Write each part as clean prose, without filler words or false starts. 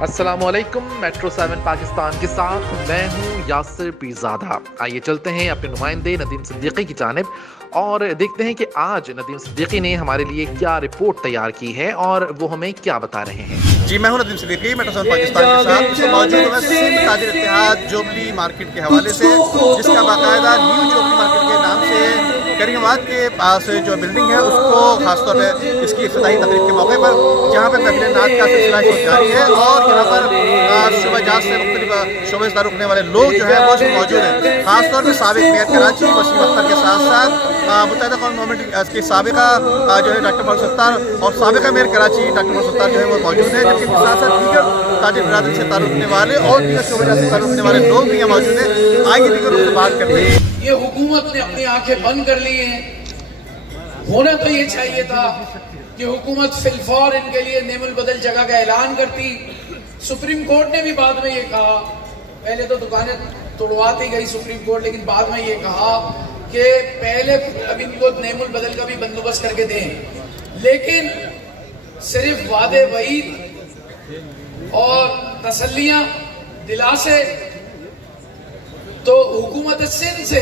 अस्सलामुअलैकुम। मेट्रो 7 पाकिस्तान के साथ मैं हूं यासिर पीरजादा। आइए चलते हैं अपने नुमाइंदे नदीम सिद्दीकी की जानिब और देखते हैं कि आज नदीम सिद्दीकी ने हमारे लिए क्या रिपोर्ट तैयार की है और वो हमें क्या बता रहे हैं। जी, मैं हूं नदीम सिद्दीकी, मेट्रो 7 पाकिस्तान के साथ। इस मौजूद हूं सिंध ताजिर इत्तेहाद जोबली मार्केट के हवाले से, जिसका बाकायदा न्यू जोबली मार्केट के नाम से करीमाबाद के पास जो बिल्डिंग है उसको खासतौर पर इसकी इफ्तिताही तकरीब के मौके पर, जहाँ पर महफिल नात का सिलसिला जारी है और यहाँ पर शुबह जात से मुख्तलिफ शोबेदार रुकने वाले लोग जो है वो मौजूद हैं। खासतौर पर साबिक मेयर कराची वसीम अख्तर के साथ साथ मुत्तहिदा कौम गवर्नमेंट के साबिका जो है डॉक्टर मोहम्मद सत्तार और साबिका मेयर कराची डॉक्टर मोहम्मद सत्तार जो है वो मौजूद है, जबकि साथ साथ दीगर ताजिर बिरादरी से ताल्लुक़ रखने वाले और दीगर शोबे से ताल्लुक़ रखने वाले लोग भी यहाँ मौजूद हैं। आइए दीगर उनसे बात करते हैं। ये हुकूमत ने अपनी आंखें बंद कर ली हैं। होना तो ये चाहिए था कि हुकूमत फिलफौर इनके लिए नेमुल बदल जगह का ऐलान करती। सुप्रीम कोर्ट ने भी बाद में ये कहा, पहले तो दुकानें तोड़वाती गई सुप्रीम कोर्ट, लेकिन बाद में ये कहा कि पहले अब इनको नेमुल बदल का भी बंदोबस्त करके दें। लेकिन सिर्फ वादे वईद और तसल्लियां दिलासे, तो हुकूमत सिंध से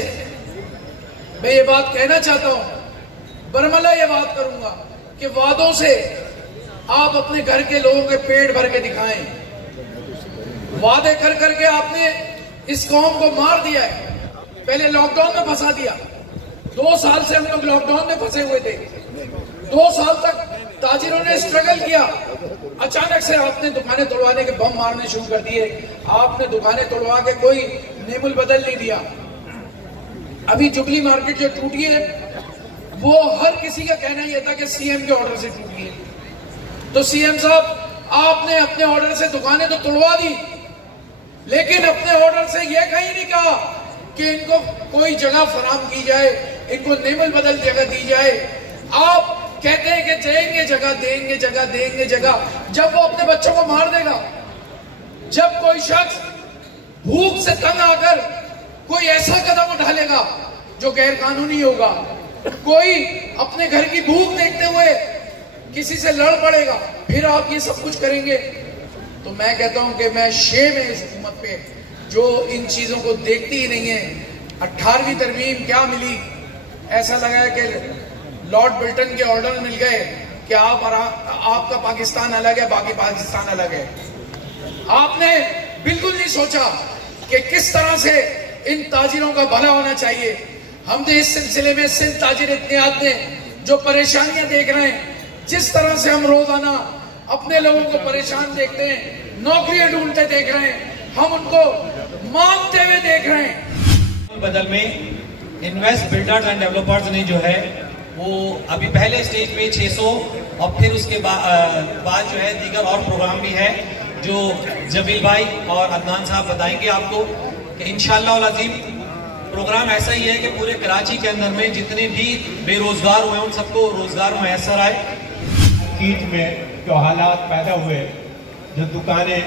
मैं ये बात कहना चाहता हूं, बरमला ये बात करूंगा कि वादों से आप अपने घर के लोगों के पेट भर के दिखाएं। वादे कर करके आपने इस कौम को मार दिया है। पहले लॉकडाउन में फंसा दिया। 2 साल से हम लोग लॉकडाउन में फंसे हुए थे। 2 साल तक ताजिरों ने स्ट्रगल किया। अचानक से आपने दुकानें तोड़वाने के बम मारने शुरू कर दिए। आपने दुकानें तोड़वा के कोई नेमुल बदल नहीं दिया। अभी जुबली मार्केट जो टूटी है वो हर किसी का कहना यह था कि सीएम के ऑर्डर से टूटी है। तो सीएम साहब, आपने अपने ऑर्डर से दुकानें तो तोड़वा दी, लेकिन अपने ऑर्डर से यह कहीं नहीं कहा कि इनको कोई जगह फराहम की जाए, इनको नेमुल बदल जगह दी जाए। आप कहते हैं कि देंगे जगह, देंगे जगह, देंगे जगह। जब वो अपने बच्चों को मार देगा, जब कोई शख्स भूख से तंग आकर कोई ऐसा कदम उठा लेगा जो गैर कानूनी होगा, कोई अपने घर की भूख देखते हुए किसी से लड़ पड़ेगा, फिर आप ये सब कुछ करेंगे। तो मैं कहता हूं कि मैं शेम है इस हुकूमत पे जो इन चीजों को देखती ही नहीं है। 18वीं तरमीम क्या मिली? ऐसा लगा है कि लॉर्ड बिल्टन के ऑर्डर मिल गए कि आपका पाकिस्तान अलग है, बाकी पाकिस्तान अलग है। आपने बिल्कुल नहीं सोचा कि किस तरह से इन ताजिरों का भला होना चाहिए। हमने इस सिलसिले में सिंध ताजिर इत्तेहाद ने जो परेशानियां देख रहे हैं, जिस तरह से हम रोजाना अपने लोगों को परेशान देखते हैं, नौकरियां ढूंढते देख रहे हैं, हम उनको मांगते हुए देख रहे हैं। बदल में इन्वेस्ट बिल्डर्स एंड डेवलपर्स ने जो है वो अभी पहले स्टेज पे 600 और फिर उसके बाद जो है दीगर और प्रोग्राम भी है जो जमील भाई और अदनान साहब बताएंगे आपको कि इंशाअल्लाह अज़ीम प्रोग्राम ऐसा ही है कि पूरे कराची के अंदर में जितने भी बेरोजगार हुए उन सबको रोजगार मैसर आए। ईद में जो हालात पैदा हुए, जो दुकानें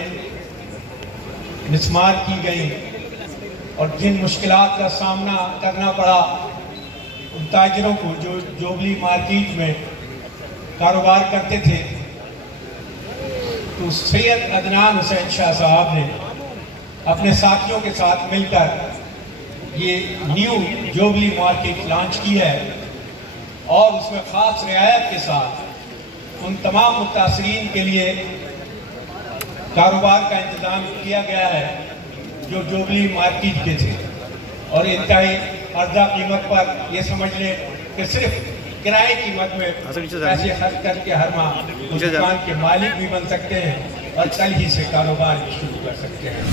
मिसमार की गई और जिन मुश्किलात का सामना करना पड़ा उन ताजिरों को जो जोबली मार्केट में कारोबार करते थे, तो सैयद अदनान हुसैन शाह साहब ने अपने साथियों के साथ मिलकर ये न्यू जोबली मार्केट लॉन्च की है और उसमें ख़ास रियायत के साथ उन तमाम मुतासरीन के लिए कारोबार का इंतज़ाम किया गया है जो जोबली मार्केट के थे और इंतहाई अर्जा कीमत पर ये समझ लें कि सिर्फ किराए कीमत में पैसे खर्च करके हर माह दुकान के मालिक भी बन सकते हैं और कल ही से कारोबार शुरू कर सकते हैं।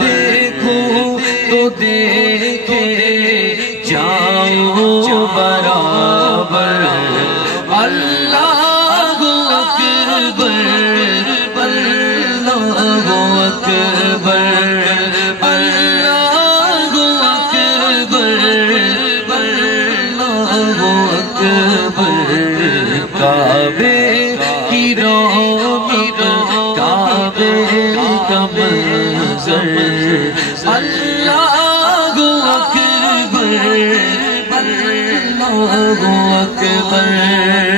देखो तो देखे जाओ बराबर, अल्लाहु अकबर, अल्लाहु अकबर, अल्लाहु अकबर, अल्लाहु अकबर। काबे की रोशनी, काबे का मंजर, अल्लाहु अकबर, अल्लाहु अकबर।